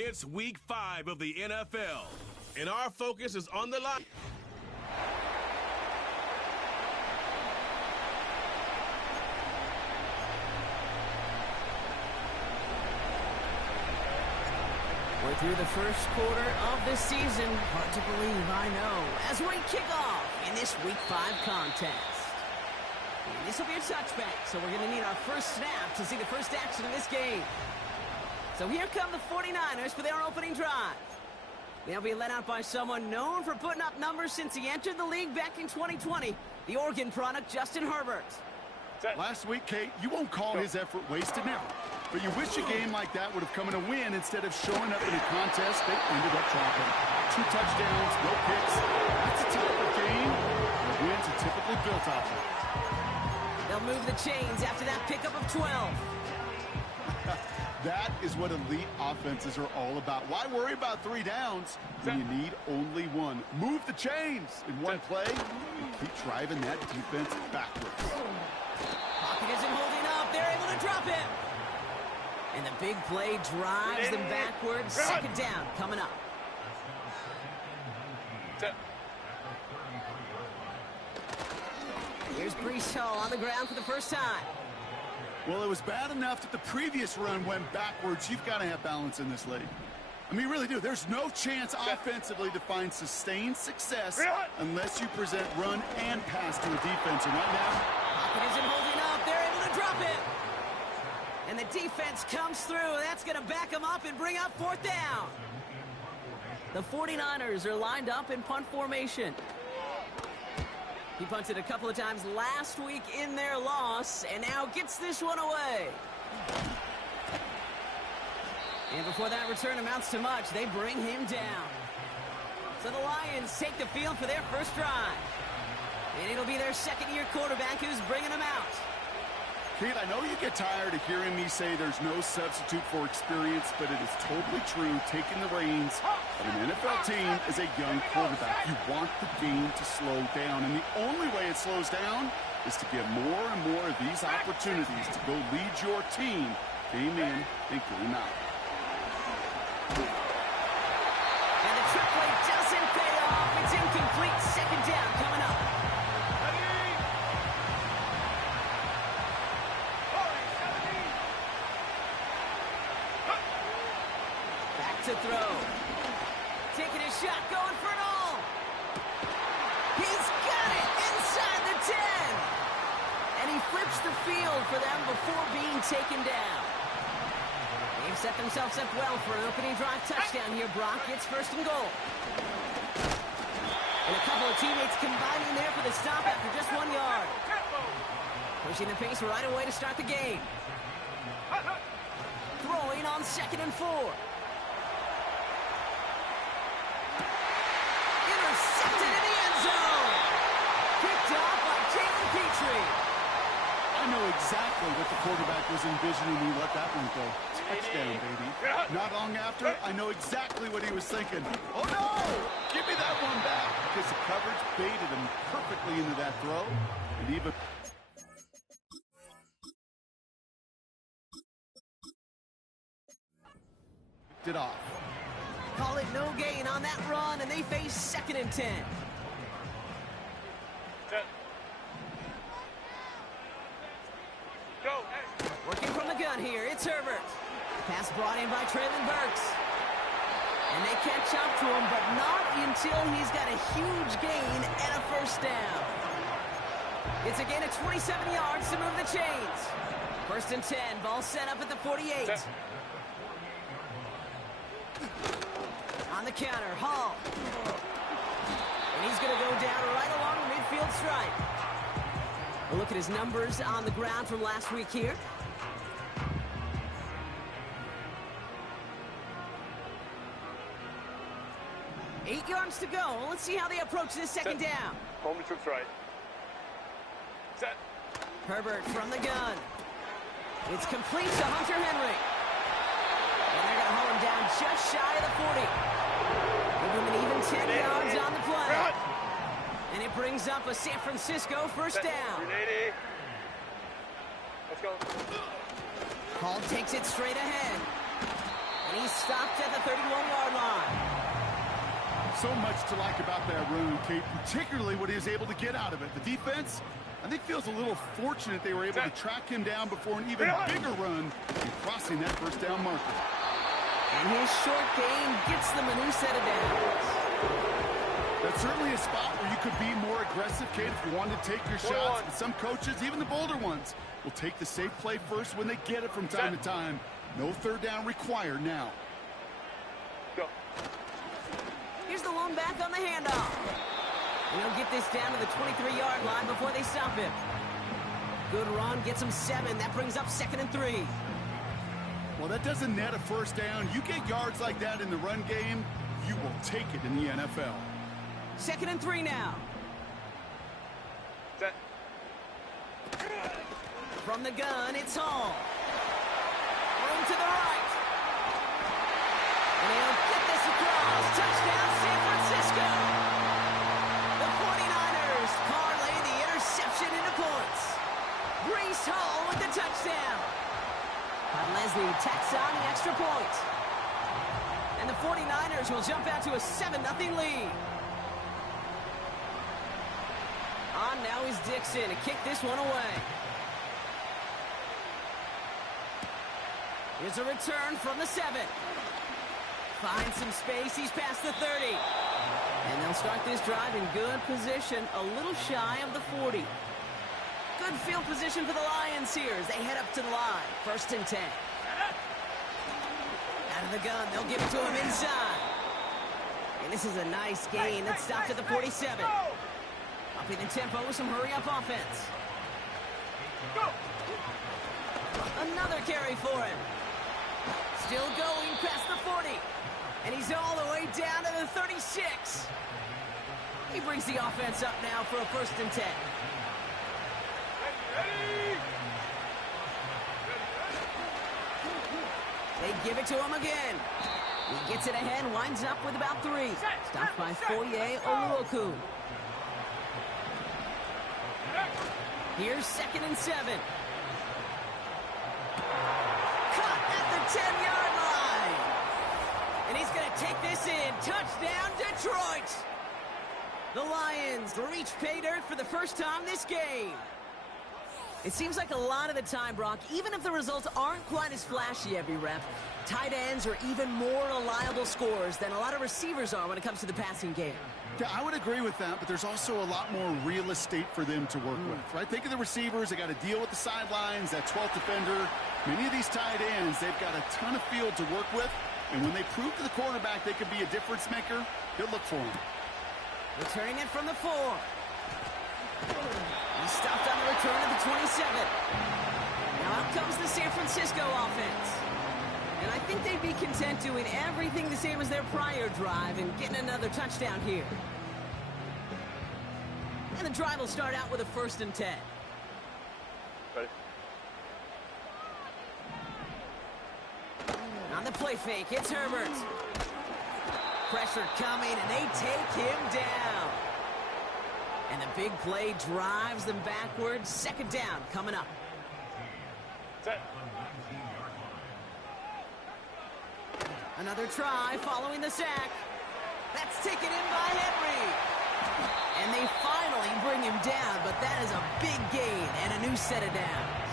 It's week 5 of the NFL, and our focus is on the line. We're through the first quarter of the season. Hard to believe, I know. As we kick off in this week 5 contest. And this will be a touchback, so we're going to need our first snap to see the first action of this game. So here come the 49ers for their opening drive. They'll be led out by someone known for putting up numbers since he entered the league back in 2020, the Oregon product, Justin Herbert. Last week, Kate, you won't call his effort wasted now. But you wish a game like that would have come in a win instead of showing up in a contest they ended up dropping. 2 touchdowns, no picks. That's a type of game where wins are typically built off of. They'll move the chains after that pickup of 12. That is what elite offenses are all about. Why worry about 3 downs when you need only 1? Move the chains in one play and keep driving that defense backwards. Pocket isn't holding up. They're able to drop it. And the big play drives them backwards. Second down coming up. Here's Breece Hall on the ground for the first time. Well, it was bad enough that the previous run went backwards. You've got to have balance in this league. I mean, you really do. There's no chance offensively to find sustained success unless you present run and pass to a defense. And right now, Pocket isn't holding up. They're able to drop it. And the defense comes through. That's going to back them up and bring up 4th down. The 49ers are lined up in punt formation. He punted a couple of times last week in their loss, and now gets this one away. And before that return amounts to much, they bring him down. So the Lions take the field for their first drive. And it'll be their second-year quarterback who's bringing them out. Pete, I know you get tired of hearing me say there's no substitute for experience, but it is totally true. Taking the reins of an NFL team as a young quarterback, you want the game to slow down, and the only way it slows down is to get more and more of these opportunities to go lead your team game in and game out. And the trick play doesn't pay off. It's incomplete. Second down coming up. To throw. Taking a shot, going for it all. He's got it inside the 10. And he flips the field for them before being taken down. They've set themselves up well for an opening drive touchdown here, Brock. It's 1st and goal. And a couple of teammates combining there for the stop after just 1 yard. Pushing the pace right away to start the game. Throwing on 2nd and 4. Intercepted in the end zone. Picked off by Jalen Petrie. I know exactly what the quarterback was envisioning when he let that one go. Touchdown, baby. Not long after, I know exactly what he was thinking. Oh, no! Give me that one back. Because the coverage baited him perfectly into that throw. And even... it off. Call it no gain on that run, and they face 2nd and 10. Go. Working from the gun here, it's Herbert. Pass brought in by Traylon Burks. And they catch up to him, but not until he's got a huge gain and a first down. It's a gain of 27 yards to move the chains. 1st and 10, ball set up at the 48. On the counter, Hall. And he's going to go down right along the midfield stripe. We'll look at his numbers on the ground from last week here. Eight yards to go. Let's see how they approach this second down. Home troops right. Set. Herbert from the gun. It's complete to Hunter Henry. And they're going to hold him down just shy of the 40. Give him an even 10 yards on the play. And it brings up a San Francisco first down. Let's go. Hall takes it straight ahead. And he's stopped at the 31-yard line. So much to like about that run, Kate, particularly what he was able to get out of it. The defense, I think, feels a little fortunate they were able to track him down before an even bigger run and crossing that first down marker. And his short gain gets them a new set of downs. That's certainly a spot where you could be more aggressive, Kate, if you wanted to take your shots. But some coaches, even the bolder ones, will take the safe play first when they get it from time to time. No third down required now. Go. Here's the lone back on the handoff. And he'll get this down to the 23-yard line before they stop him. Good run, gets him 7. That brings up 2nd and 3. Well, that doesn't net a first down. You get yards like that in the run game, you will take it in the NFL. 2nd and 3 now. Set. From the gun, it's Hall. Room to the right. And he'll get this across. Touchdown, San Francisco. The 49ers parlay the interception into points. Breece Hall with the touchdown. But Leslie tacks on the extra point. And the 49ers will jump out to a 7-0 lead. On now is Dixon to kick this one away. Here's a return from the 7. Finds some space. He's past the 30. And they'll start this drive in good position, a little shy of the 40. Good field position for the Lions here as they head up to the line. 1st and 10. Out of the gun, they'll give it to him inside. And this is a nice gain that stopped at the 47. Upping the tempo with some hurry-up offense. Another carry for him. Still going past the 40. And he's all the way down to the 36. He brings the offense up now for a 1st and 10. They give it to him again. He gets it ahead, winds up with about 3. Stopped by Foye Oluokun. Here's 2nd and 7. Cut at the 10-yard line. And he's going to take this in. Touchdown, Detroit. The Lions reach pay dirt for the first time this game. It seems like a lot of the time, Brock, even if the results aren't quite as flashy every rep, tight ends are even more reliable scorers than a lot of receivers are when it comes to the passing game. Yeah, I would agree with that, but there's also a lot more real estate for them to work with, right? Think of the receivers. They got to deal with the sidelines, that 12th defender. Many of these tight ends, they've got a ton of field to work with, and when they prove to the quarterback they could be a difference maker, he'll look for him. Returning it from the 4. He stopped on the return of the 27. Now out comes the San Francisco offense. And I think they'd be content doing everything the same as their prior drive and getting another touchdown here. And the drive will start out with a 1st and 10. Ready? On the play fake, it's Herbert. Pressure coming, and they take him down. And the big play drives them backwards. 2nd down coming up. Set. Another try following the sack. That's taken in by Henry. And they finally bring him down, but that is a big gain and a new set of downs.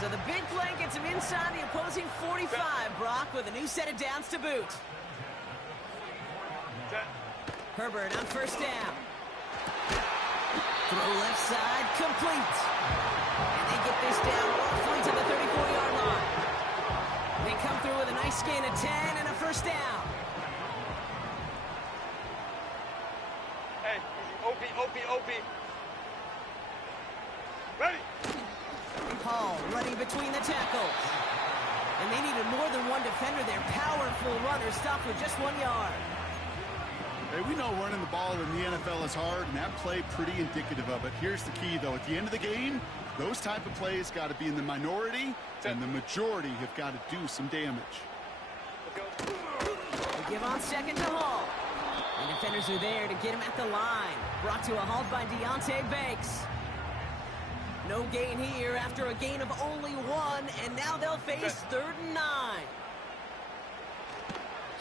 So the big play gets him inside the opposing 45, Brock, with a new set of downs to boot. Set. Herbert on 1st down. Throw left side, complete. And they get this down roughly to the 34-yard line. They come through with a nice gain of 10 and a 1st down. Hey, easy. OP. Ready? Hall running between the tackles. And they needed more than one defender there. Powerful runner stopped with just 1 yard. Hey, we know running the ball in the NFL is hard, and that play pretty indicative of it. Here's the key, though. At the end of the game, those type of plays got to be in the minority, and the majority have got to do some damage. They give on 2nd to Hall. And defenders are there to get him at the line. Brought to a halt by Deonte Banks. No gain here after a gain of only 1, and now they'll face 3rd and 9.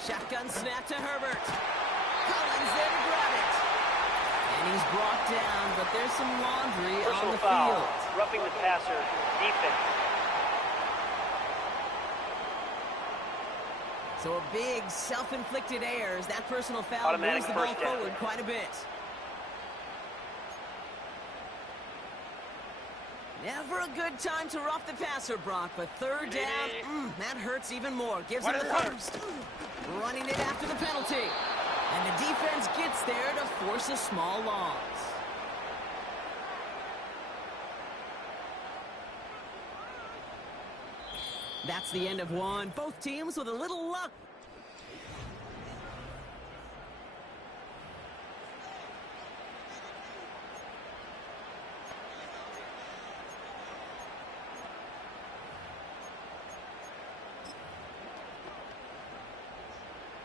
Shotgun snap to Herbert. Collins there to grab it. And he's brought down, but there's some laundry on Personal the foul. field. Roughing the passer. Defense. So a big self-inflicted error as that personal foul Automatic moves the ball first down. forward quite a bit. Never a good time to rough the passer, Brock, but third down, that hurts even more. Gives him the first. Running it after the penalty. And the defense gets there to force a small loss. That's the end of one. Both teams with a little luck.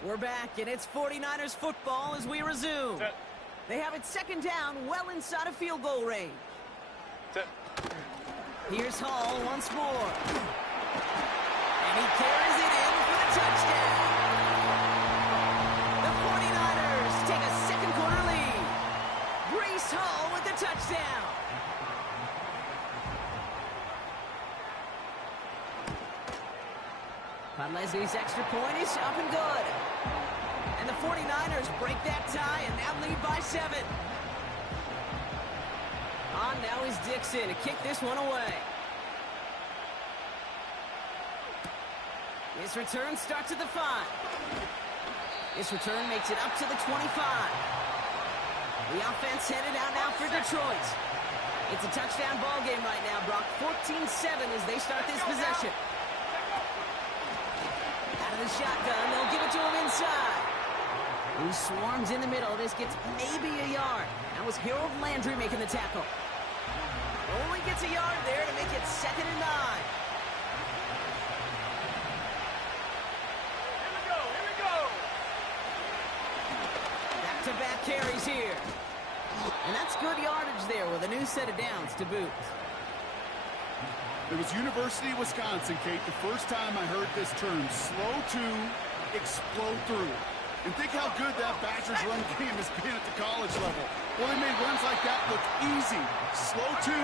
We're back, and it's 49ers football as we resume. They have it second down, well inside of field goal range. Here's Hall once more. And he carries it in for the touchdown. The 49ers take a second quarter lead. Breece Hall with the touchdown. Lesney's extra point is up and good. And the 49ers break that tie and now lead by 7. On now is Dixon to kick this one away. His return starts at the 5. This return makes it up to the 25. The offense headed out now for Detroit. It's a touchdown ball game right now, Brock. 14-7 as they start this possession. Out of the shotgun, they'll give it to him inside. Who swarms in the middle. This gets maybe a yard. That was Harold Landry making the tackle. Only gets a yard there to make it 2nd and 9. Back-to-back carries here. And that's good yardage there with a new set of downs to boot. It was University of Wisconsin, Kate, the first time I heard this term, slow to explode through. And think how good that Badgers run game has been at the college level. Well, they made runs like that look easy. Slow to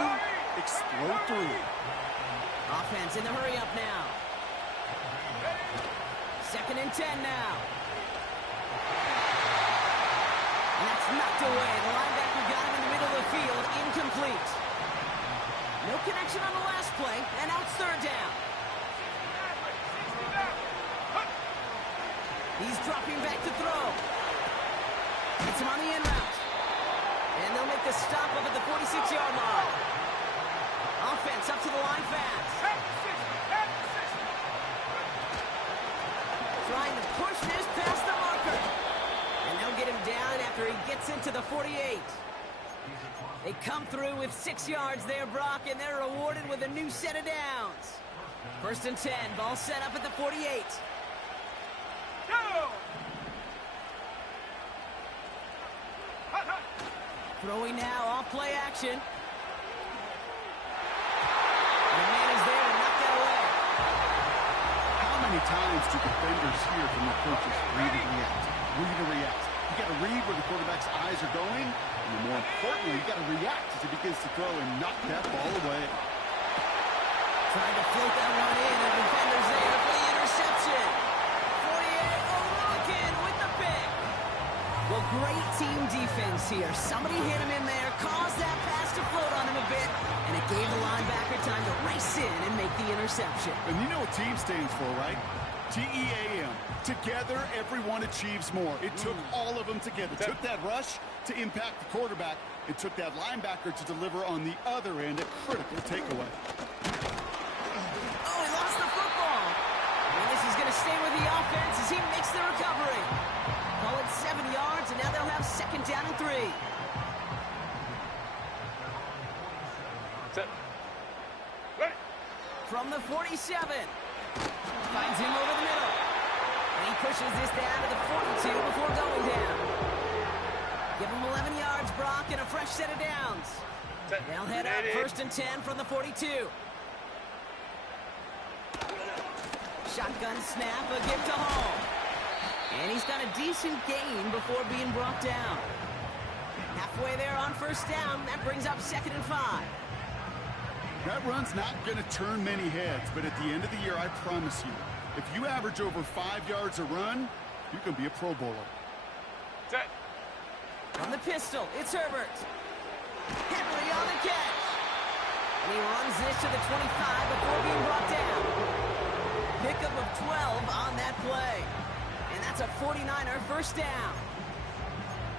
explode through. Offense in the hurry up now. 2nd and 10 now. And that's knocked away. The linebacker got him in the middle of the field. Incomplete. No connection on the last play, and now it's 3rd down. He's dropping back to throw. It's him on the in route. And they'll make the stop up at the 46-yard line. Offense up to the line fast. Trying to push this past the marker. And they'll get him down after he gets into the 48. They come through with 6 yards there, Brock, and they're rewarded with a new set of downs. 1st and 10, ball set up at the 48. Throwing now, off play action. And the man is there to knock that away. How many times do defenders hear from their coaches, read and react, read and react? You got to read where the quarterback's eyes are going, and more importantly, you got to react as he begins to throw and knock that ball away. Trying to float that one in, and the defender's there for the interception. 48, O'Rourke with the pick. Well, great team defense here. Somebody hit him in there, caused that pass to float on him a bit, and it gave the linebacker time to race in and make the interception. And you know what team stands for, right? T-E-A-M. Together, everyone achieves more. It took all of them together. It took that rush to impact the quarterback. It took that linebacker to deliver on the other end a critical takeaway. Oh, he lost the football. And this is going to stay with the offense as he makes the recovery. Call it 7 yards, and now they'll have 2nd down and 3. From the 47. Finds him over the middle. And he pushes this down to the 42 before going down. Give him 11 yards, Brock, and a fresh set of downs. They'll head up 1st and 10 from the 42. Shotgun snap, a give to Hall. And he's got a decent gain before being brought down. Halfway there on first down. That brings up 2nd and 5. That run's not going to turn many heads, but at the end of the year, I promise you, if you average over 5 yards a run, you can be a Pro Bowler. Set. From the pistol, it's Herbert. Henry on the catch. And he runs this to the 25 before being brought down. Pickup of 12 on that play. And that's a 49er first down.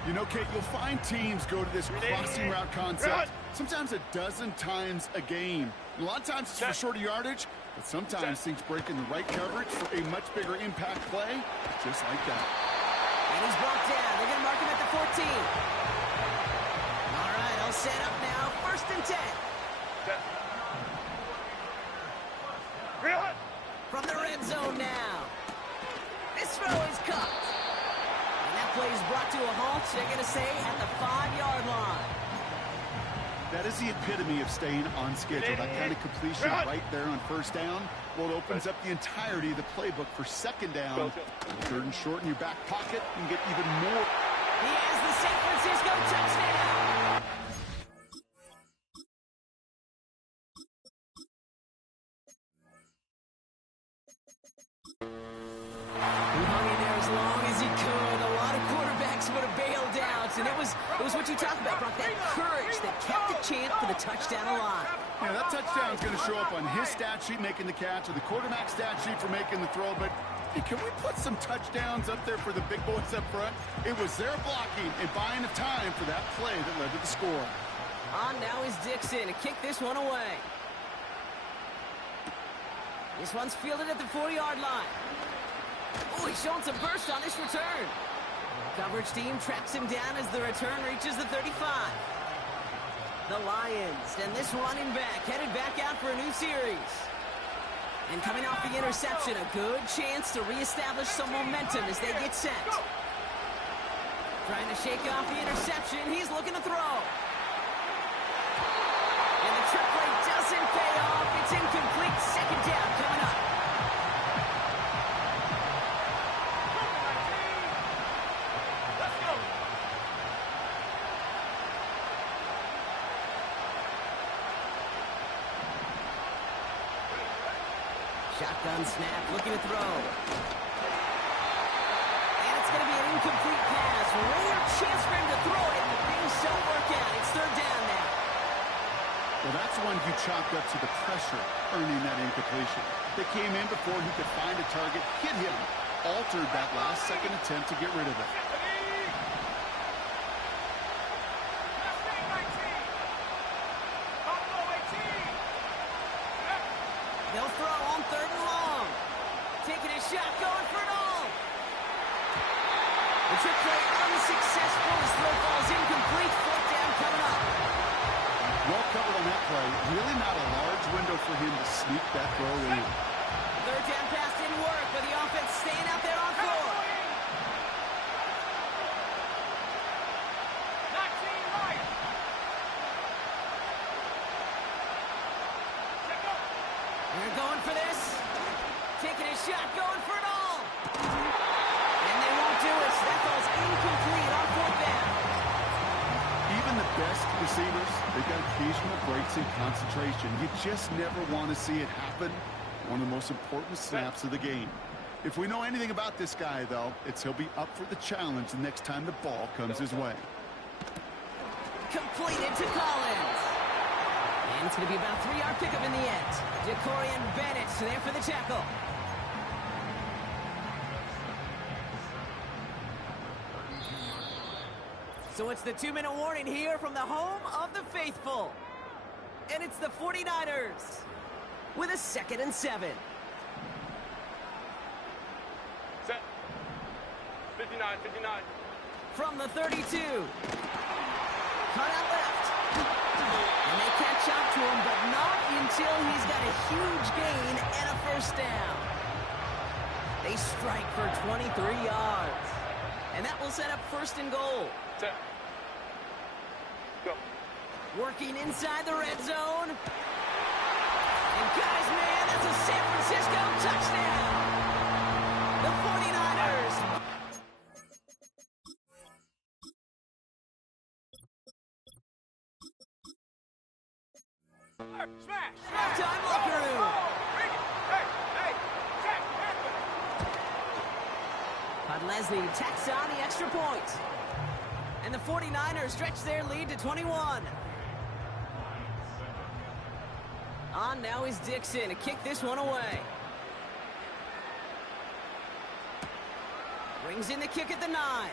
You know, Kate, you'll find teams go to this crossing route concept sometimes a dozen times a game. A lot of times it's for shorter yardage, but sometimes things break in the right coverage for a much bigger impact play, just like that. And he's brought down. They're going to mark him at the 14. All right, all set up now. 1st and 10. Set. Real. From the red zone now. This throw is caught. And that play is brought to a halt, they're going to say, at the 5-yard line. That is the epitome of staying on schedule. That kind of completion right there on first down. Well, it opens up the entirety of the playbook for 2nd down. 3rd and short in your back pocket. You can get even more. He has the San Francisco touchdown. He hung in there as long as he could. A lot of quarterbacks would have bailed out. And it was what you talk about, Brock, that courage that kept the chance for the touchdown alive. Yeah, that touchdown is going to show up on his stat sheet making the catch or the quarterback stat sheet for making the throw. But hey, can we put some touchdowns up there for the big boys up front? It was their blocking and buying of time for that play that led to the score. On now is Dixon to kick this one away. This one's fielded at the 4-yard line. Oh, he's showing some burst on this return. Coverage team tracks him down as the return reaches the 35. The Lions, and this running back headed back out for a new series. And coming off the interception, a good chance to reestablish some momentum as they get set. Trying to shake off the interception, he's looking to throw. And the trick play doesn't pay off. It's incomplete. 2nd down coming up. Shotgun snap, looking to throw. And it's going to be an incomplete pass. Rare chance for him to throw it, but things don't work out. It's 3rd down now. Well, that's one you chalked up to the pressure earning that incompletion. They came in before he could find a target, hit him, altered that last-second attempt to get rid of it. They'll throw on 3rd and long. Taking a shot, going for it all. The trick play unsuccessful. His throw falls incomplete. 4th down coming up. Well covered on that play. Really not a large window for him to sneak that throw in. 3rd down pass didn't work, but the offense staying out there on 4. They're going for this. Taking a shot, going for it all. And they won't do it. So that falls incomplete on 4th down. Even the best receivers, they've got occasional breaks in concentration. You just never want to see it happen. One of the most important snaps of the game. If we know anything about this guy, though, it's he'll be up for the challenge the next time the ball comes his way. Completed to Collins. And it's going to be about a 3-yard pickup in the end. Jacorian Bennett there for the tackle. So it's the 2-minute warning here from the home of the faithful. And it's the 49ers with a 2nd and 7. Set. 59, 59. From the 32. Cut out left. And they catch up to him, but not until he's got a huge gain and a 1st down. They strike for 23 yards. And that will set up 1st and goal. Set. Go. Working inside the red zone. And guys, man, that's a San Francisco touchdown. The 49ers Podlesny tacks on the extra point. And the 49ers stretch their lead to 21. On now is Dixon to kick this one away. Brings in the kick at the 9.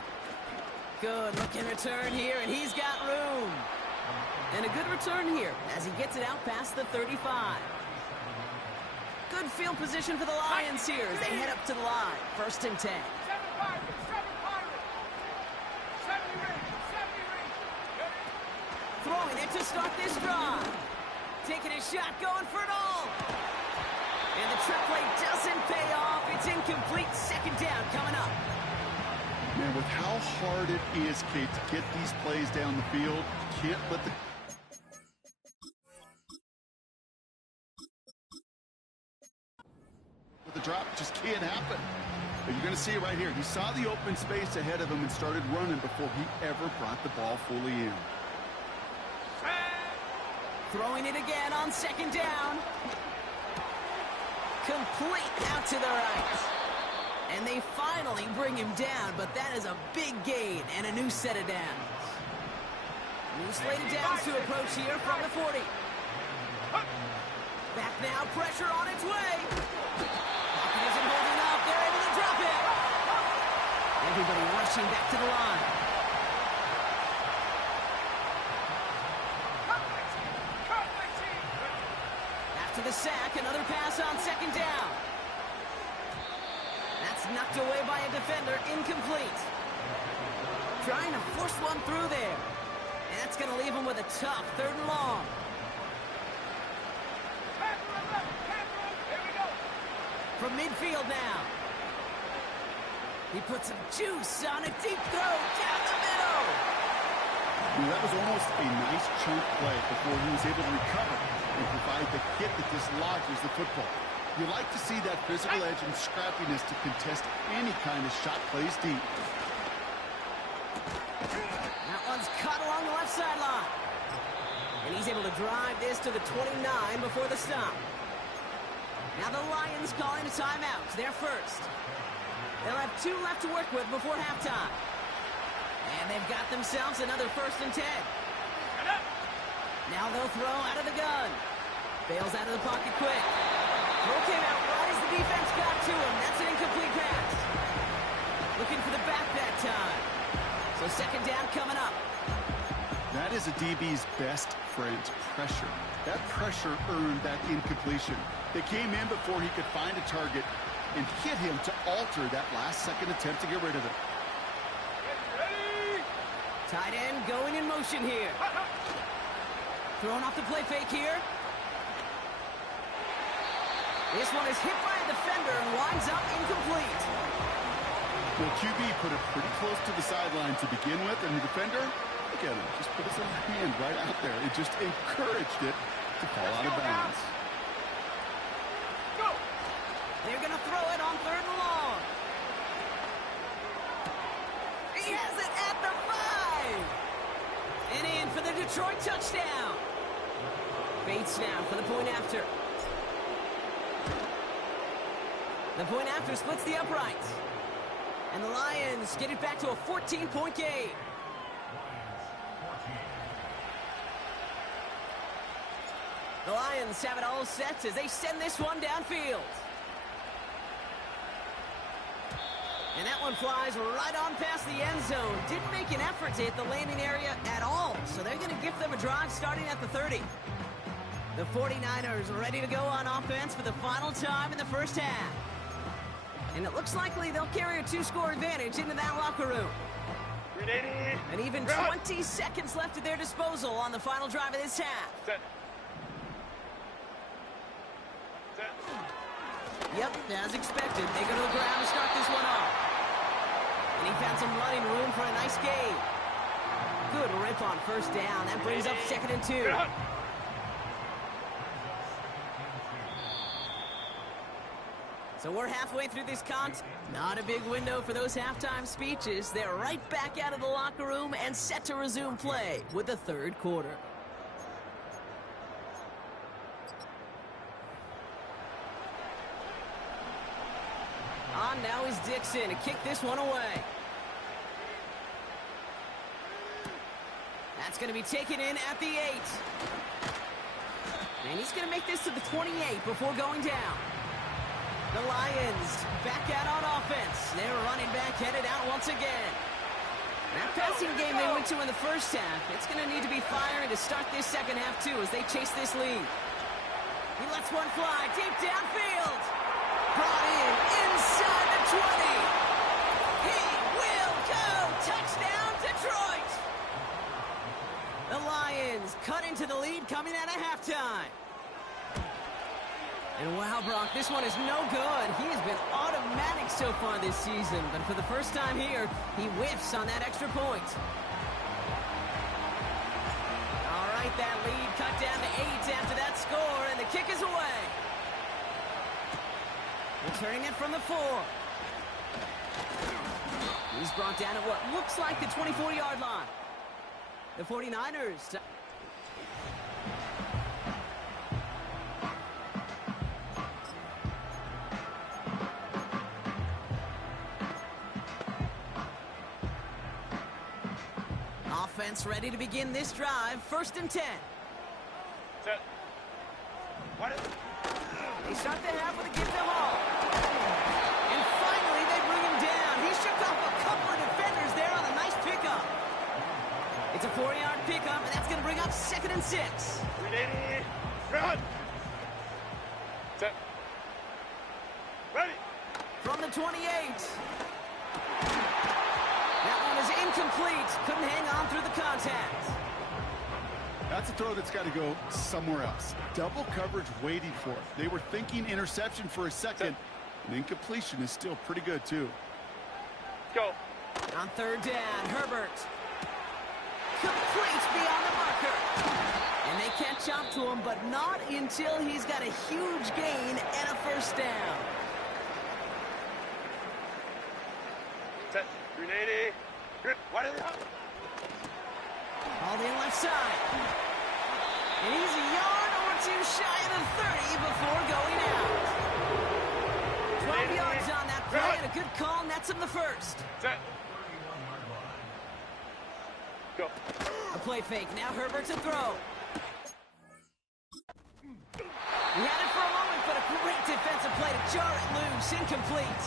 Good looking return here, and he's got room. And a good return here as he gets it out past the 35. Good field position for the Lions here as they head up to the line. 1st and 10. Throwing it to start this drive. Taking a shot, going for it all. And the trick play doesn't pay off. It's incomplete. 2nd down coming up. Man, with how hard it is, Kate, to get these plays down the field, you can't let the... With the drop, it just can't happen. But you're going to see it right here. He saw the open space ahead of him and started running before he ever brought the ball fully in. Throwing it again on 2nd down. Complete out to the right. And they finally bring him down, but that is a big gain and a new set of downs. New slated downs to approach here from the 40. Back now, pressure on its way. Pocket isn't holding up. They're able to drop it. Everybody rushing back to the line. After the sack, another pass on 2nd down. That's knocked away by a defender, incomplete. Trying to force one through there. And that's going to leave him with a tough 3rd and long. From midfield now. He puts some juice on a deep throw down the middle. That was almost a nice chunk play before he was able to recover and provide the hit that dislodges the football. You like to see that physical edge and scrappiness to contest any kind of shot plays deep. That one's caught along the left sideline. And he's able to drive this to the 29 before the stop. Now the Lions calling a timeout. They're first. They'll have 2 left to work with before halftime. And they've got themselves another 1st and 10. Now they'll throw out of the gun. Bails out of the pocket quick. Throw came out right as the defense got to him. That's an incomplete pass. Looking for the back that time. So 2nd down coming up. That is a DB's best friend, pressure. That pressure earned that incompletion. They came in before he could find a target and hit him to alter that last-second attempt to get rid of it. Tight end going in motion here. Throwing off the play fake here. This one is hit by a defender and winds up incomplete. The QB put it pretty close to the sideline to begin with, and the defender, look at him, just put his own hand right out there. It just encouraged it to fall out of bounds. Go! They're going to throw it on 3rd and long. He has it at the 5. And in for the Detroit touchdown. Bates now for the point after. The point after splits the uprights. And the Lions get it back to a 14-point game. The Lions have it all set as they send this one downfield. And that one flies right on past the end zone. Didn't make an effort to hit the landing area at all. So they're going to give them a drive starting at the 30. The 49ers ready to go on offense for the final time in the first half. And it looks likely they'll carry a 2-score advantage into that locker room. And even 20 seconds left at their disposal on the final drive of this half. Set. Set. Yep, as expected, they go to the ground to start this one off. And he found some running room for a nice gain. Good rip on 1st down. That brings up 2nd and 2. So we're halfway through this contest. Not a big window for those halftime speeches. They're right back out of the locker room and set to resume play with the 3rd quarter. On now is Dixon to kick this one away. That's going to be taken in at the 8. And he's going to make this to the 28 before going down. The Lions back out on offense. They're running back headed out once again. That passing game they went to in the first half, it's going to need to be firing to start this second half too as they chase this lead. He lets one fly deep downfield. Brought in inside the 20. He will go. Touchdown, Detroit. The Lions cut into the lead coming out of halftime. And wow, Brock, this one is no good. He has been automatic so far this season, but for the first time here, he whiffs on that extra point. All right, that lead cut down to 8 after that score, and the kick is away. Returning it from the 4. He's brought down at what looks like the 24-yard line. The 49ers... Offense ready to begin this drive. 1st and 10. Set. What is it? They start the half with a give to Hall. And finally, they bring him down. He shook off a couple of defenders there on a nice pickup. It's a 4-yard pickup, and that's going to bring up 2nd and 6. Ready. Run. Set. Ready. From the 28. That one is incomplete. Couldn't hang on through the contact. That's a throw that's got to go somewhere else. Double coverage waiting for it. They were thinking interception for a second. And incompletion is still pretty good, too. Go. On 3rd down, Herbert. Complete beyond the marker. And they catch up to him, but not until he's got a huge gain and a 1st down. Set. 380. What is it? All in left side. And he's a yard or 2 shy of the 30 before going out. 12 yards on that play and a good call nets him the 1st. Set. Go. A play fake. Now Herbert to throw. He had it for a moment, but a great defensive play to jar it loose. Incomplete.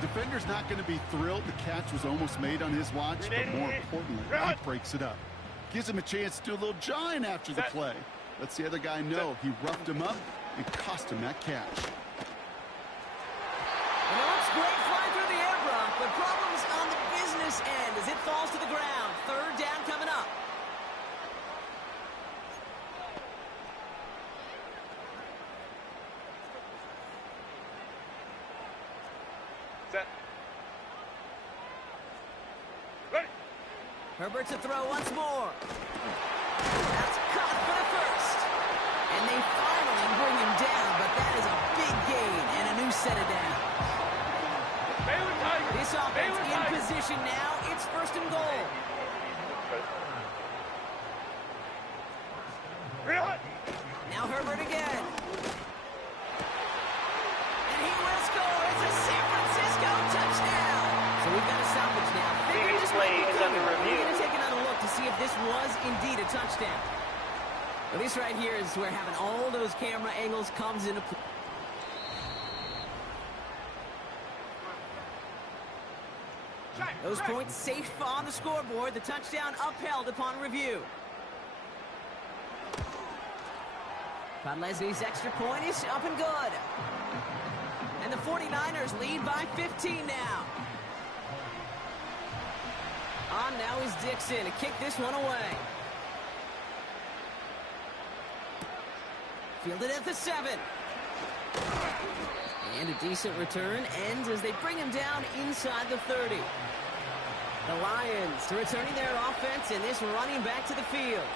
The defender's not going to be thrilled the catch was almost made on his watch, but more importantly, he breaks it up. Gives him a chance to do a little jawing after the play. Lets the other guy know he roughed him up and cost him that catch. And it looks great flying through the air, Brock, but problems on the business end as it falls to the ground. 3rd down coming up. Set. Ready. Herbert to throw once more. That's caught for the 1st. And they finally bring him down, but that is a big gain and a new set of downs. Baylor Tigers. This offense in position now. It's 1st and goal. Real. Now Herbert again. And he will score. It's a San Francisco touchdown. So we've got a stoppage now. Previous play is under review. We're going to take another look to see if this was indeed a touchdown. Well, this right here is where having all those camera angles comes into play. Those points safe on the scoreboard. The touchdown upheld upon review. Podlesny's extra point is up and good. And the 49ers lead by 15 now. On now is Dixon to kick this one away. Fielded at the 7. And a decent return ends as they bring him down inside the 30. The Lions returning their offense and this running back to the field.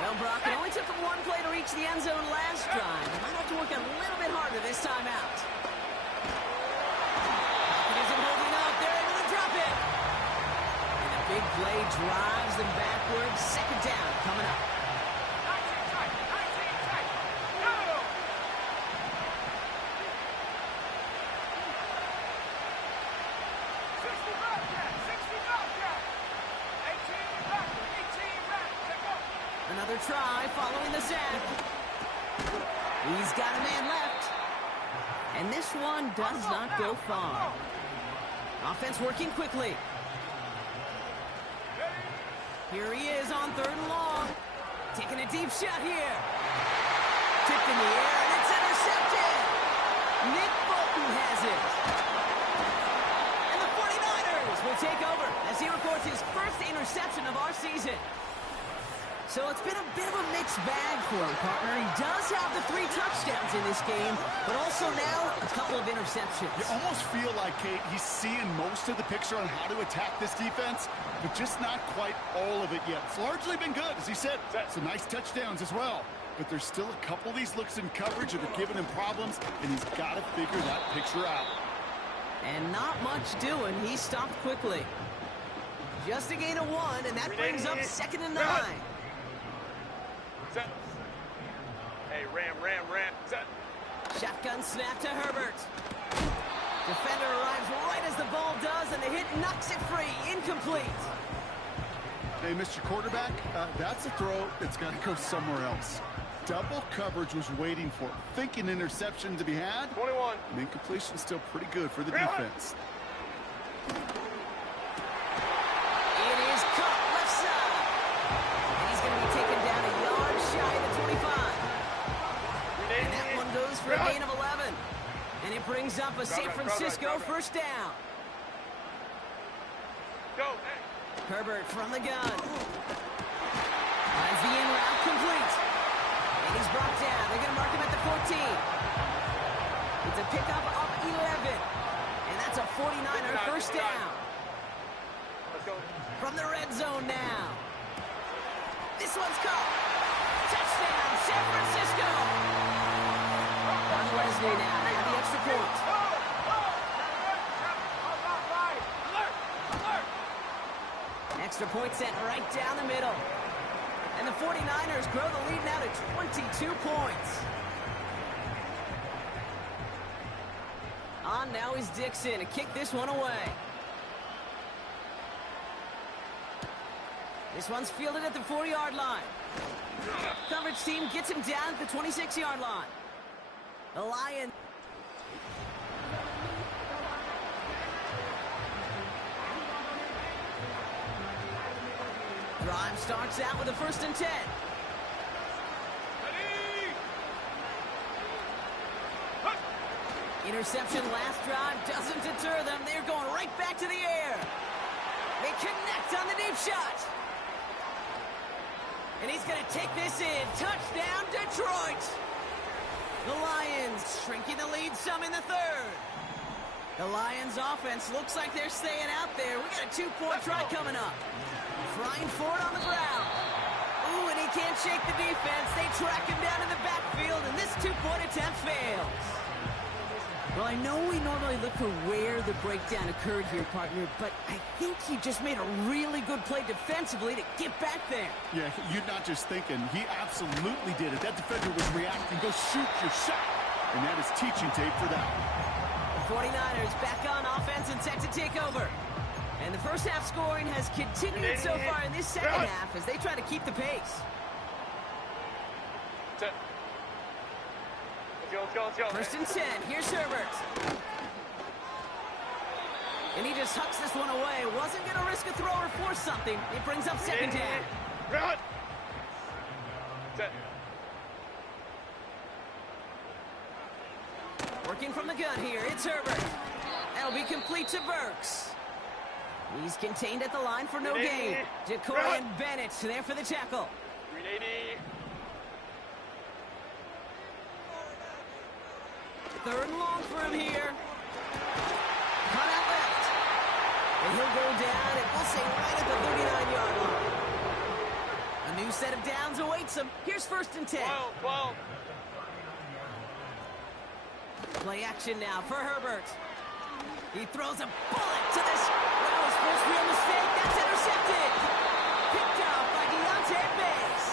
Well, Brock, it only took him one play to reach the end zone last drive. They might have to work a little bit harder this time out. It isn't holding up. They're able to drop it. And a big play drives them backwards. 2nd down coming up. Another try following the sack. He's got a man left. And this one does not go far. Offense working quickly. Here he is on 3rd and long. Taking a deep shot here. Tipped in the air, and it's intercepted. Nick Bolton has it. And the 49ers will take over as he records his first interception of our season. So it's been a bit of a mixed bag for him, partner. He does have the 3 touchdowns in this game, but also now a couple of interceptions. You almost feel like, Kate, he's seeing most of the picture on how to attack this defense, but just not quite all of it yet. It's largely been good, as he said. Some nice touchdowns as well. But there's still a couple of these looks in coverage that are giving him problems, and he's got to figure that picture out. And not much doing. He stopped quickly. Just a gain of 1, and that brings up 2nd and 9. Set. Hey, ram. Set. Shotgun snap to Herbert. Defender arrives right as the ball does, and the hit knocks it free. Incomplete. Hey, Mr. Quarterback, that's a throw that's got to go somewhere else. Double coverage was waiting for it. Thinking interception to be had. 21. And incompletion still pretty good for the defense. It is caught left side. And he's going to be taken down a yard shy of the 25. And that one goes for a gain of 11. And it brings up a San Francisco first down. Go. Hey. Herbert from the gun. Finds the in route complete. And he's brought down. They're going to mark him at the 14. It's a pickup of 11. And that's a 49er first down. Let's go. From the red zone now. This one's caught. Touchdown, San Francisco. On Leslie now. They have the extra point. Extra point set right down the middle. And the 49ers grow the lead now to 22 points. On now is Dixon to kick this one away. This one's fielded at the 4-yard line. Coverage team gets him down at the 26-yard line. The Lions. Drive starts out with a 1st and 10. Interception last drive doesn't deter them. They're going right back to the air. They connect on the deep shot. And he's going to take this in. Touchdown, Detroit. The Lions shrinking the lead some in the 3rd. The Lions offense looks like they're staying out there. We got a 2-point try coming up. Frying for it on the ground. Ooh, and he can't shake the defense. They track him down in the backfield, and this 2-point attempt fails. Well, I know we normally look for where the breakdown occurred here, partner, but I think he just made a really good play defensively to get back there. Yeah, you're not just thinking. He absolutely did it. That defender was reacting. Go shoot your shot. And that is teaching tape for that. The 49ers back on offense and set to take over. And the first half scoring has continued so far in this second half as they try to keep the pace. Set. Let's go. 1st and 10. Here's Herbert. And he just hucks this one away. Wasn't going to risk a throw or force something. It brings up 2nd down. Run. Set. Working from the gun here. It's Herbert. That'll be complete to Burks. He's contained at the line for no gain. Jacorian Bennett there for the tackle. 380. 3rd and long for him here. Cut out left. And he'll go down, and we'll say right at the 39-yard line. A new set of downs awaits him. Here's 1st and 10. 12. Play action now for Herbert. He throws a bullet to this. That was first real mistake. That's intercepted. Picked off by Deontay Banks.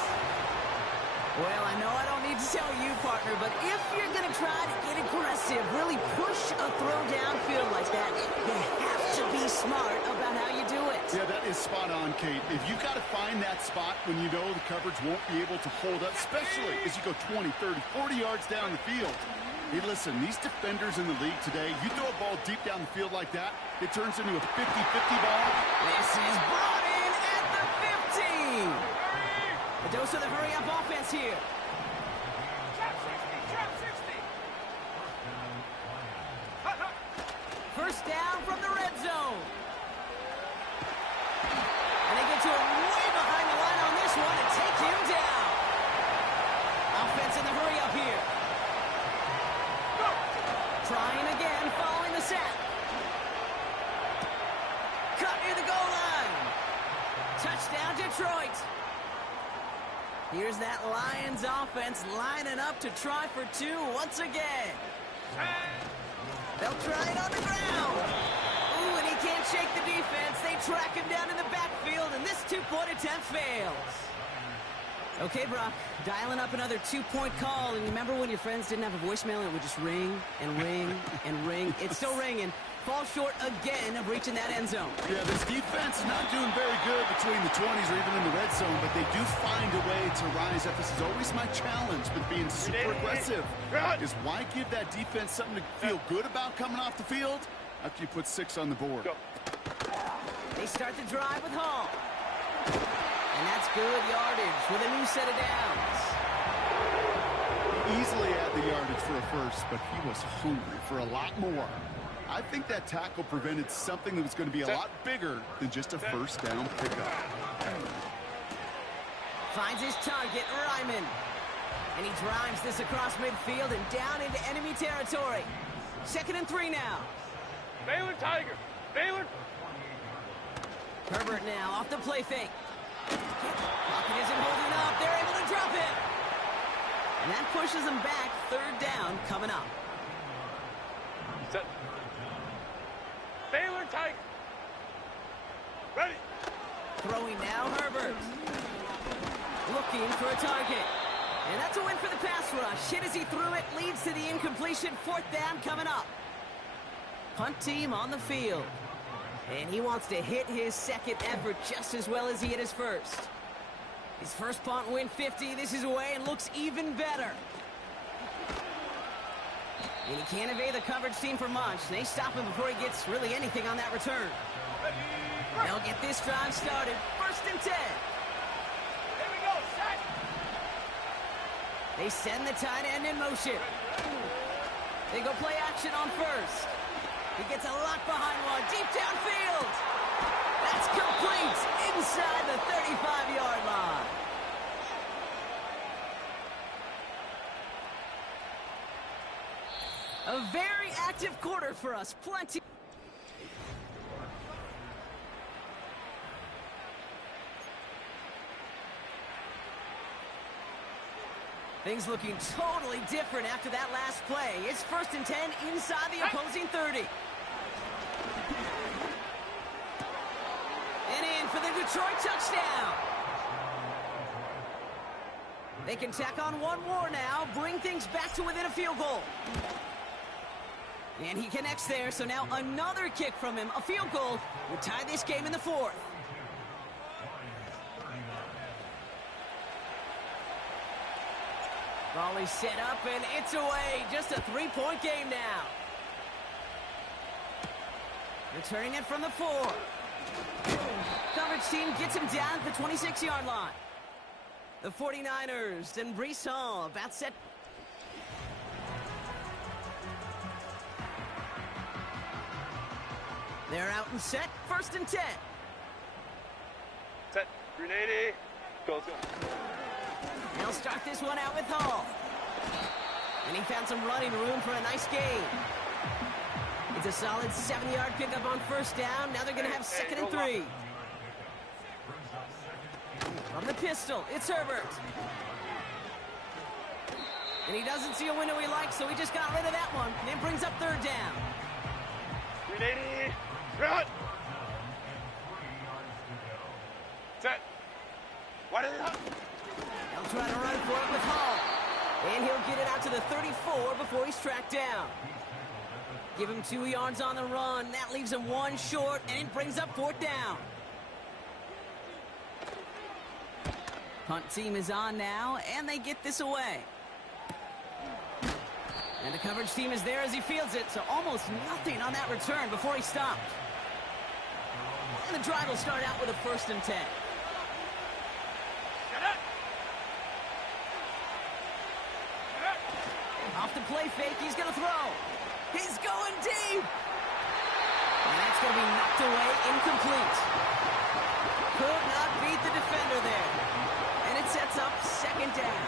Well, I know I don't need to tell you, partner, but if you're going to try to get aggressive, really push a throw downfield like that, you have to be smart about how you do it. Yeah, that is spot on, Kate. If you've got to find that spot when you know the coverage won't be able to hold up, especially as you go 20, 30, 40 yards down the field. Hey, listen, these defenders in the league today, you throw a ball deep down the field like that, it turns into a 50-50 ball. This is brought in at the 15. A dose of the hurry-up offense here. Trap 60, trap 60. First down from the red zone. And they get to him way behind the line on this one and take him down. Offense in the hurry-up here. Go. Trying again, following the sack. Cut near the goal line. Touchdown, Detroit. Here's that Lions offense lining up to try for two once again. They'll try it on the ground. Ooh, and he can't shake the defense. They track him down in the backfield, and this two-point attempt fails. Okay, Brock, dialing up another two-point call, and remember when your friends didn't have a voicemail and it would just ring and ring and ring? It's still ringing. Fall short again of reaching that end zone. Yeah, this defense is not doing very good between the 20s or even in the red zone, but they do find a way to rise up. This is always my challenge with being super aggressive, is why give that defense something to feel good about coming off the field after you put 6 on the board? Go. They start the drive with Hall. And that's good yardage with a new set of downs. Easily had the yardage for a first, but he was hungry for a lot more. I think that tackle prevented something that was going to be a lot bigger than just a first down pickup. Finds his target, Ryman. And he drives this across midfield and down into enemy territory. 2nd and 3 now. Baylor Tiger. Baylor. Herbert now off the play fake. Pocket isn't holding up. They're able to drop him. And that pushes them back. 3rd down coming up. Set. Baylor Tiger. Ready. Throwing now, Herbert. Looking for a target. And that's a win for the pass rush. Hit as he threw it, leads to the incompletion. 4th down coming up. Punt team on the field. And he wants to hit his second effort just as well as he hit his first. His first punt win 50. This is away and looks even better. And he can't evade the coverage team for much. They stop him before he gets really anything on that return. They'll get this drive started. 1st and 10. Here we go. Set. They send the tight end in motion. They go play action on 1st. He gets a lock behind one. Deep downfield. That's complete inside the 35-yard line. A very active quarter for us. Plenty. Things looking totally different after that last play. It's 1st and 10 inside the opposing 30. And in for the Detroit touchdown. They can tack on one more now, bring things back to within a field goal. And he connects there, so now another kick from him. A field goal will tie this game in the 4th. Raleigh set up, and it's away. Just a 3-point game now. Returning it from the 4. Coverage team gets him down at the 26-yard line. The 49ers and Breece Hall about set. They're out and set. 1st and 10. Set. Grenade. Go. They'll start this one out with Hall. And he found some running room for a nice gain. It's a solid 7-yard pickup on 1st down. Now they're going to have 2nd and 3. From the pistol, it's Herbert. And he doesn't see a window he likes, so he just got rid of that one. And it brings up 3rd down. Grenade. Run. Set. What is it? They'll try to run for it with Hall. And he'll get it out to the 34 before he's tracked down. Give him 2 yards on the run. That leaves him 1 short, and it brings up 4th down. Punt team is on now, and they get this away. And the coverage team is there as he fields it, so almost nothing on that return before he stopped. And the drive will start out with a 1st and 10. Off the play fake, he's going to throw. He's going deep. And that's going to be knocked away, incomplete. Could not beat the defender there. And it sets up 2nd down.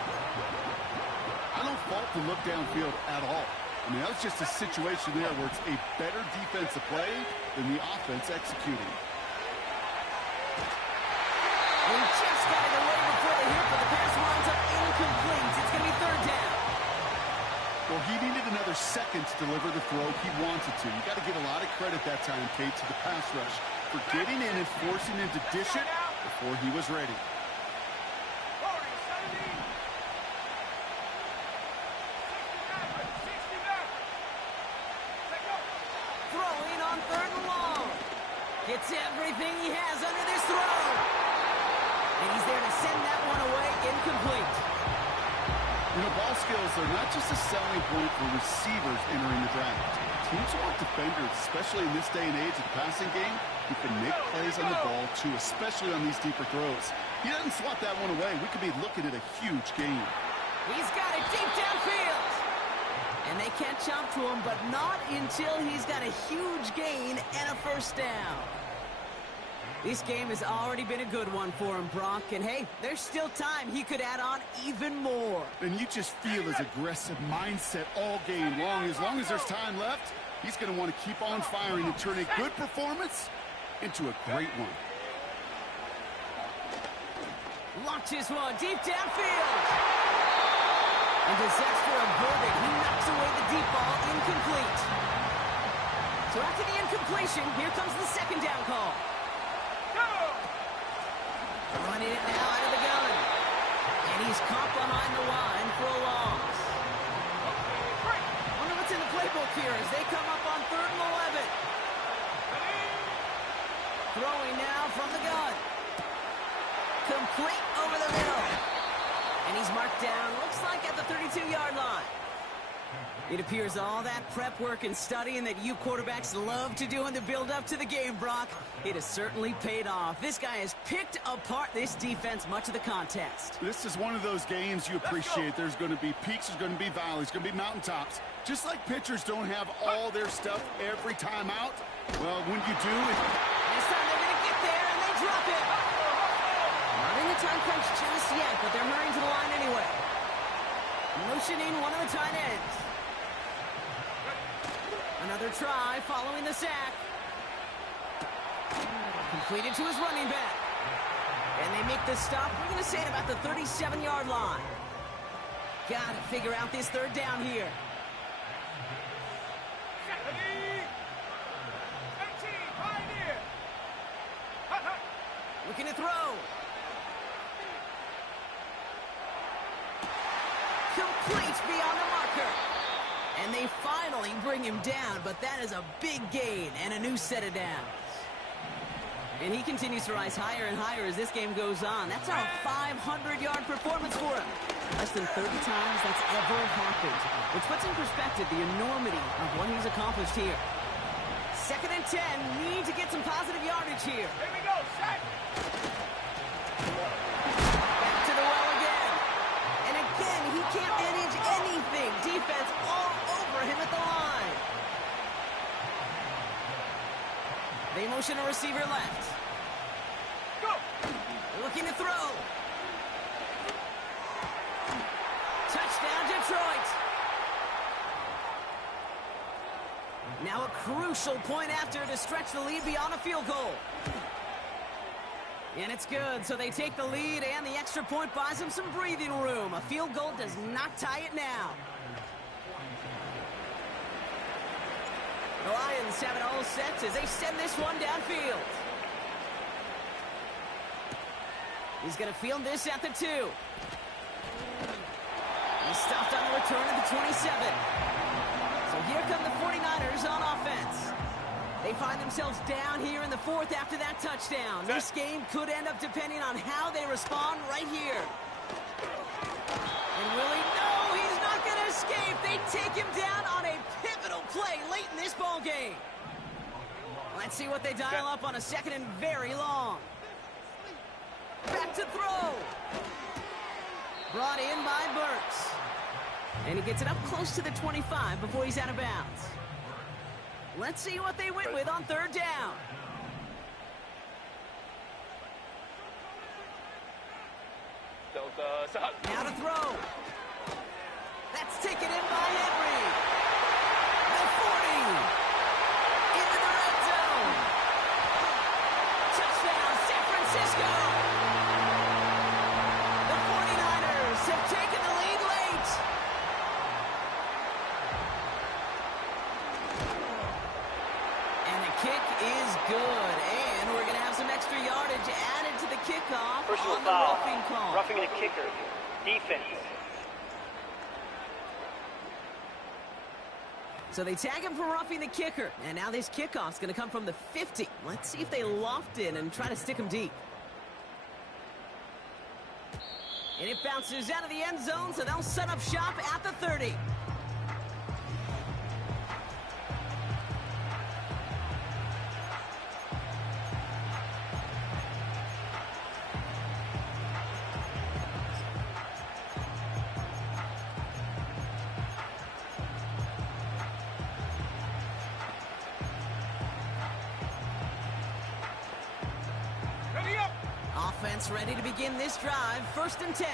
I don't fault the look downfield at all. I mean, that was just a situation there where it's a better defensive play than the offense executing. He just got it away before the hit, but the pass winds up incomplete. It's going to be 3rd down. Well, he needed another second to deliver the throw he wanted to. You got to give a lot of credit that time, Kate, to the pass rush for getting in and forcing him to dish it before he was ready. Throwing on 3rd and long. Gets everything he has under this throw. And he's there to send that one away, incomplete. You know, ball skills are not just a selling point for receivers entering the draft. Teams want defenders, especially in this day and age of the passing game, who can make plays on the ball, too, especially on these deeper throws. He doesn't swat that one away. We could be looking at a huge game. He's got it deep downfield. And they can't jump to him, but not until he's got a huge gain and a 1st down. This game has already been a good one for him, Brock. And, hey, there's still time. He could add on even more. And you just feel his aggressive mindset all game long. As long as there's time left, he's going to want to keep on firing and turn a good performance into a great one. Launches one deep downfield. And disaster averted. He knocks away the deep ball, incomplete. So after the incompletion, here comes the 2nd down call. Running it now out of the gun. And he's caught behind the line for a loss. Wonder what's in the playbook here as they come up on 3rd and 11. Throwing now from the gun. Complete over the middle. And he's marked down, looks like at the 32-yard line. It appears all that prep work and studying that you quarterbacks love to do in the build-up to the game, Brock, it has certainly paid off. This guy has picked apart this defense much of the contest. This is one of those games you appreciate. There's going to be peaks, there's going to be valleys, there's going to be mountaintops. Just like pitchers don't have all their stuff every time out, well, when you do, this time they're going to get there, and they drop it. Not in the time crunch just yet, but they're hurrying to the line anyway. Motioning one of the tight ends. Another try following the sack. Completed to his running back. And they make the stop, we're going to say, at about the 37-yard line. Got to figure out this 3rd down here. Looking to throw. Complete beyond the marker. And they finally bring him down, but that is a big gain and a new set of downs. And he continues to rise higher and higher as this game goes on. That's our 500-yard performance for him. Less than 30 times that's ever happened, which puts in perspective the enormity of what he's accomplished here. 2nd and 10, need to get some positive yardage here. Here we go, set. Back to the well again. And again, he can't manage anything. Defense all over him at the line. They motion a receiver left. Go. Looking to throw. Touchdown, Detroit. Now a crucial point after to stretch the lead beyond a field goal. And it's good, so they take the lead, and the extra point buys them some breathing room. A field goal does not tie it now. The Lions have it all set as they send this one downfield. He's going to field this at the 2. He's stopped on the return at the 27. So here come the 49ers on offense. They find themselves down here in the fourth after that touchdown. This game could end up depending on how they respond right here. And will he? No, he's not going to escape. They take him down on a pivotal play late in this ball game. Let's see what they dial up on a second and very long. Back to throw. Brought in by Burks. And he gets it up close to the 25 before he's out of bounds. Let's see what they win with on third down. Now to throw. That's taken in by Henry. The 40. Into the red zone. Touchdown, San Francisco. The 49ers have taken the lead late. And the kick is good. And we're going to have some extra yardage added to the kickoff. Personal on the foul. roughing call. Roughing the kicker. Defense. So they tag him for roughing the kicker. And now this kickoff's going to come from the 50. Let's see if they loft in and try to stick him deep. And it bounces out of the end zone, so they'll set up shop at the 30. Offense ready to begin this drive. 1st and 10.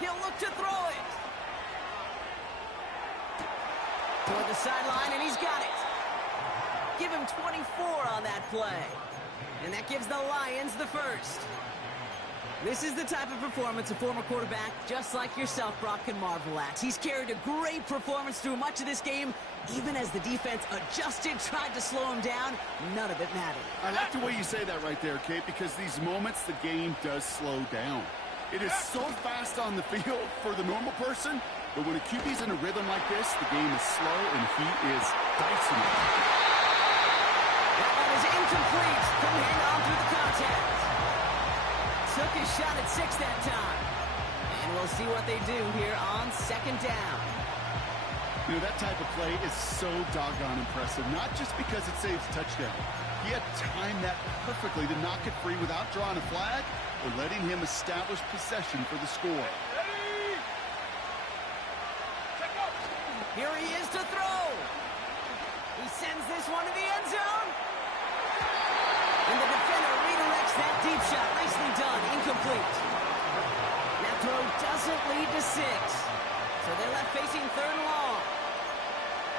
He'll look to throw it. Toward the sideline, and he's got it. Give him 24 on that play. And that gives the Lions the first. This is the type of performance a former quarterback, just like yourself, Brock, can marvel at. He's carried a great performance through much of this game. Even as the defense adjusted, tried to slow him down, none of it mattered. I like the way you say that right there, Kate, because these moments the game does slow down. It is so fast on the field for the normal person, but when a QB's in a rhythm like this, the game is slow and he is dicing it. That one is incomplete. Couldn't hang on through the contact. Took his shot at 6 that time. And we'll see what they do here on 2nd down. You know, that type of play is so doggone impressive, not just because it saves a touchdown. He had timed that perfectly to knock it free without drawing a flag or letting him establish possession for the score. Here he is to throw. He sends this one to the end zone. And the defender redirects that deep shot. Nicely done. Incomplete. That throw doesn't lead to 6. So they're left facing 3rd and long.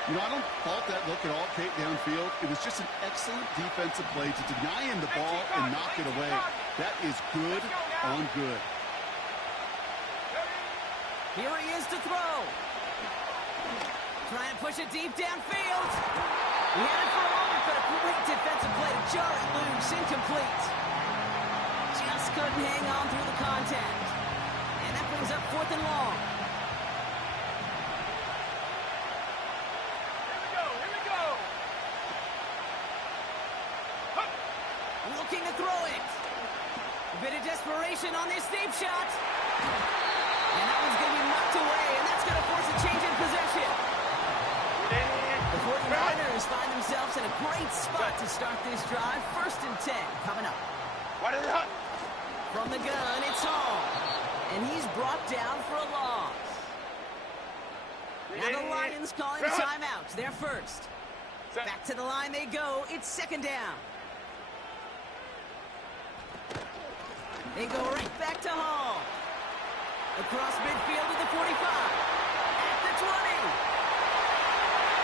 You know, I don't fault that look at all, Kate, downfield. It was just an excellent defensive play to deny him the ball and knock it away. That is good on good. Here he is to throw. Trying to push it deep downfield. He had it for a moment, but a great defensive play to jar it loose. Incomplete. Just couldn't hang on through the contact. And that brings up 4th and long. Looking to throw it. A bit of desperation on this deep shot. And that one's going to be knocked away, and that's going to force a change in possession. The 49ers find themselves in a great spot to start this drive. 1st and 10 coming up. From the gun, it's Hall. And he's brought down for a loss. Now the Lions calling timeouts. They're first. Back to the line they go. It's 2nd down. They go right back to Hall. Across midfield to the 45. At the 20.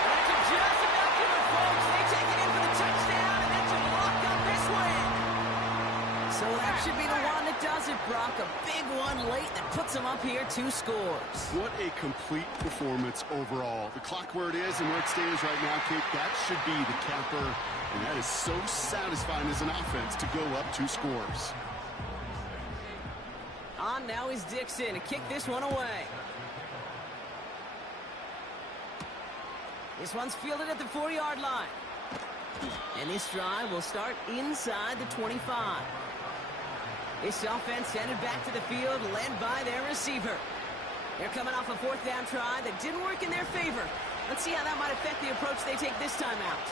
That should just about do it, folks. They take it in for the touchdown, and that should lock up this win. So that should be the one that does it, Brock. A big one late that puts them up here 2 scores. What a complete performance overall. The clock where it is and where it stands right now, Kate, that should be the capper. And that is so satisfying as an offense to go up 2 scores. On now is Dixon to kick this one away. This one's fielded at the 4-yard line. And this drive will start inside the 25. This offense headed back to the field, led by their receiver. They're coming off a 4th down try that didn't work in their favor. Let's see how that might affect the approach they take this time out.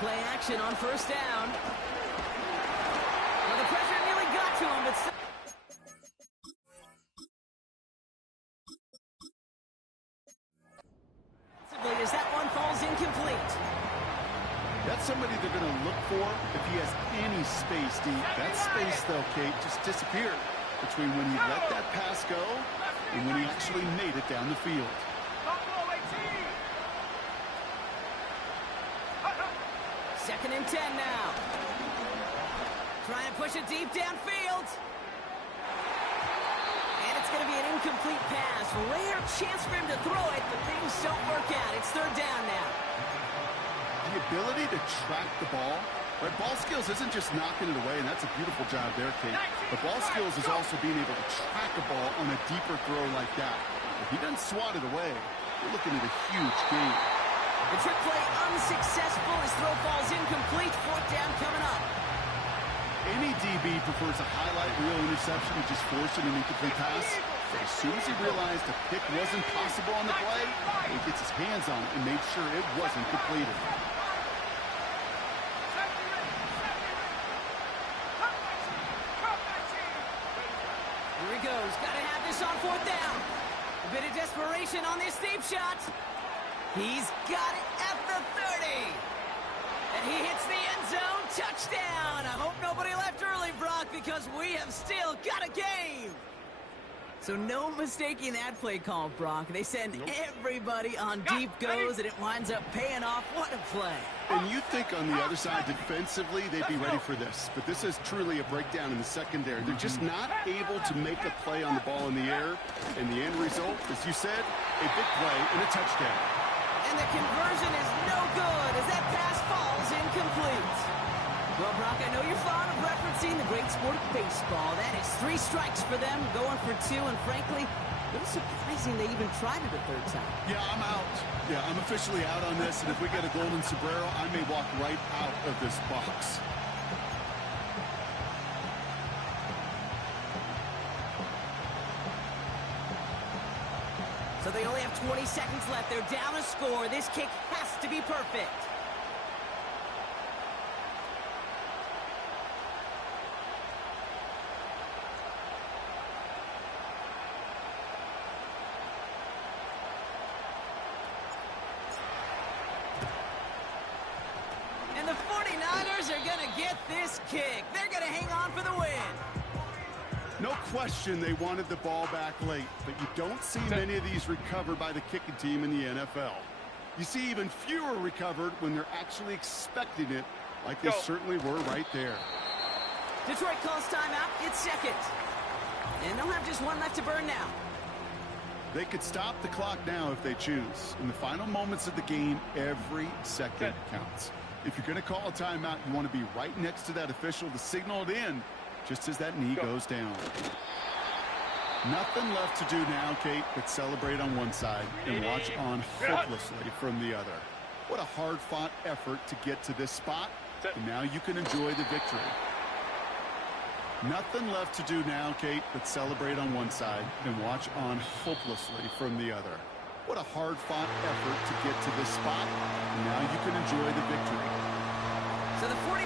Play action on 1st down. Well, the pressure nearly got to him, but... as that one falls incomplete. That's somebody they're going to look for if he has any space deep. That space, though, Kate, just disappeared between when he let that pass go and when he actually made it down the field. 2nd and 10 now. Trying to push it deep downfield. And it's going to be an incomplete pass. Rare chance for him to throw it, but things don't work out. It's 3rd down now. The ability to track the ball, right? Ball skills isn't just knocking it away, and that's a beautiful job there, Kate. But ball skills is also being able to track a ball on a deeper throw like that. If he doesn't swat it away, we're looking at a huge gain. The trick play unsuccessful. His throw falls incomplete. 4th down coming up. Any DB prefers a highlight reel interception to just forcing an incomplete pass. But as soon as he realized a pick wasn't possible on the play, he gets his hands on it and made sure it wasn't completed. Here he goes. Got to have this on 4th down. A bit of desperation on this deep shot. He's got it at the 30. And he hits the end zone. Touchdown. I hope nobody left early, Brock, because we have still got a game. So no mistaking that play call, Brock. They send everybody on deep goes, and it winds up paying off. What a play. And you think on the other side, defensively, they'd be ready for this. But this is truly a breakdown in the secondary. They're just not able to make a play on the ball in the air. And the end result, as you said, a big play and a touchdown. And the conversion is no good as that pass falls incomplete. Well, Brock, I know you're fond of referencing the great sport of baseball. That is 3 strikes for them, going for 2, and frankly, it was surprising they even tried it a 3rd time. Yeah, I'm out. Yeah, I'm officially out on this, and if we get a golden sombrero, I may walk right out of this box. So they only have 20 seconds left. They're down a score. This kick has to be perfect. And the 49ers are going to get this kick. They're going to hang on for the win. No question they wanted the ball back late, but you don't see many of these recovered by the kicking team in the NFL. You see even fewer recovered when they're actually expecting it, like they certainly were right there. Detroit calls timeout. It's 2nd. And they'll have just 1 left to burn now. They could stop the clock now if they choose. In the final moments of the game, every second counts. If you're going to call a timeout, you want to be right next to that official to signal it in just as that knee goes down. Nothing left to do now, Kate, but celebrate on one side and watch on hopelessly from the other. What a hard-fought effort to get to this spot, and now you can enjoy the victory. Nothing left to do now, Kate, but celebrate on one side and watch on hopelessly from the other. What a hard-fought effort to get to this spot, and now you can enjoy the victory. So the 49ers